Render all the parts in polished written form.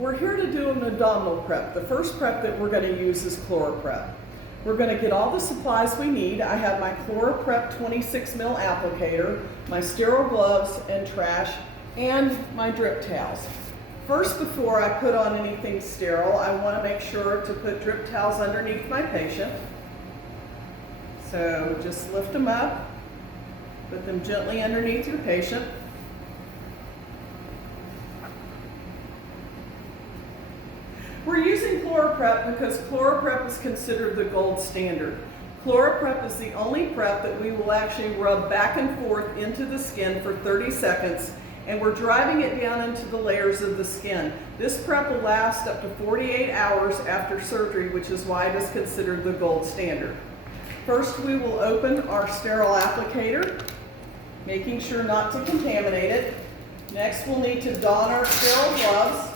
We're here to do an abdominal prep. The first prep that we're going to use is Chloraprep. We're going to get all the supplies we need. I have my Chloraprep 26 ml applicator, my sterile gloves and trash, and my drip towels. First, before I put on anything sterile, I want to make sure to put drip towels underneath my patient. So just lift them up, put them gently underneath your patient. We're using Chloraprep because Chloraprep is considered the gold standard. Chloraprep is the only prep that we will actually rub back and forth into the skin for 30 seconds, and we're driving it down into the layers of the skin. This prep will last up to 48 hours after surgery, which is why it is considered the gold standard. First, we will open our sterile applicator, making sure not to contaminate it. Next, we'll need to don our sterile gloves.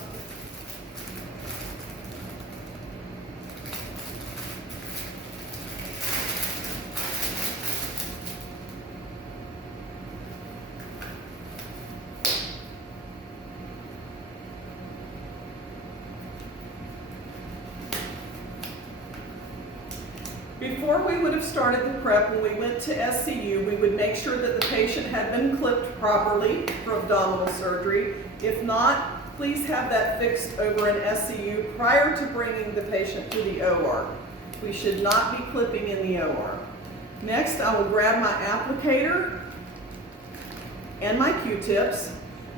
Before we would have started the prep, when we went to SCU, we would make sure that the patient had been clipped properly for abdominal surgery. If not, please have that fixed over an SCU prior to bringing the patient to the OR. We should not be clipping in the OR. Next, I will grab my applicator and my Q-tips.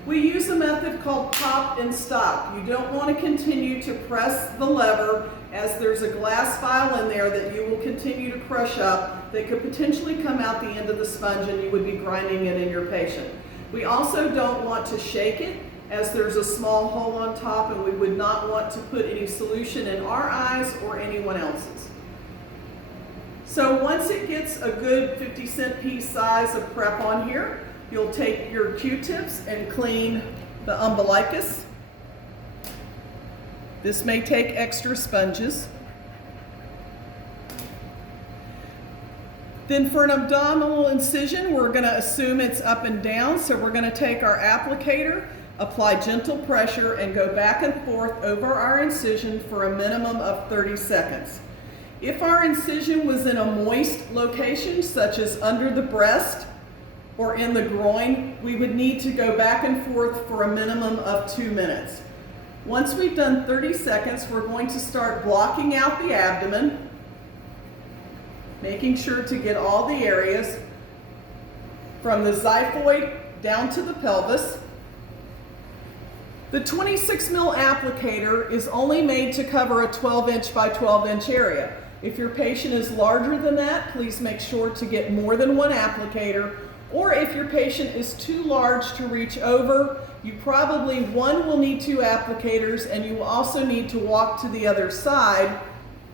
We use a method called pop and stop. You don't want to continue to press the lever, as there's a glass vial in there that you will continue to crush up that could potentially come out the end of the sponge and you would be grinding it in your patient. We also don't want to shake it, as there's a small hole on top, and we would not want to put any solution in our eyes or anyone else's. So once it gets a good 50-cent piece size of prep on here, you'll take your Q-tips and clean the umbilicus. This may take extra sponges. Then for an abdominal incision, we're going to assume it's up and down, so we're going to take our applicator, apply gentle pressure, and go back and forth over our incision for a minimum of 30 seconds. If our incision was in a moist location, such as under the breast or in the groin, we would need to go back and forth for a minimum of 2 minutes. Once we've done 30 seconds, we're going to start blocking out the abdomen, making sure to get all the areas from the xiphoid down to the pelvis. The 26 ml applicator is only made to cover a 12-inch by 12-inch area. If your patient is larger than that, please make sure to get more than one applicator, or if your patient is too large to reach over, you probably, one, will need 2 applicators, and you will also need to walk to the other side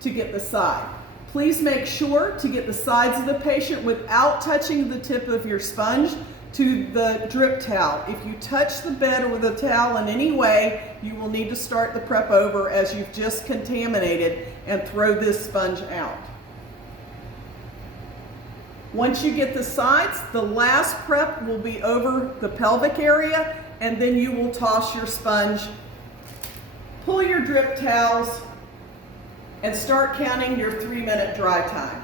to get the side. Please make sure to get the sides of the patient without touching the tip of your sponge to the drip towel. If you touch the bed or the towel in any way, you will need to start the prep over, as you've just contaminated, and throw this sponge out. Once you get the sides, the last prep will be over the pelvic area, and then you will toss your sponge, pull your drip towels, and start counting your 3-minute dry time.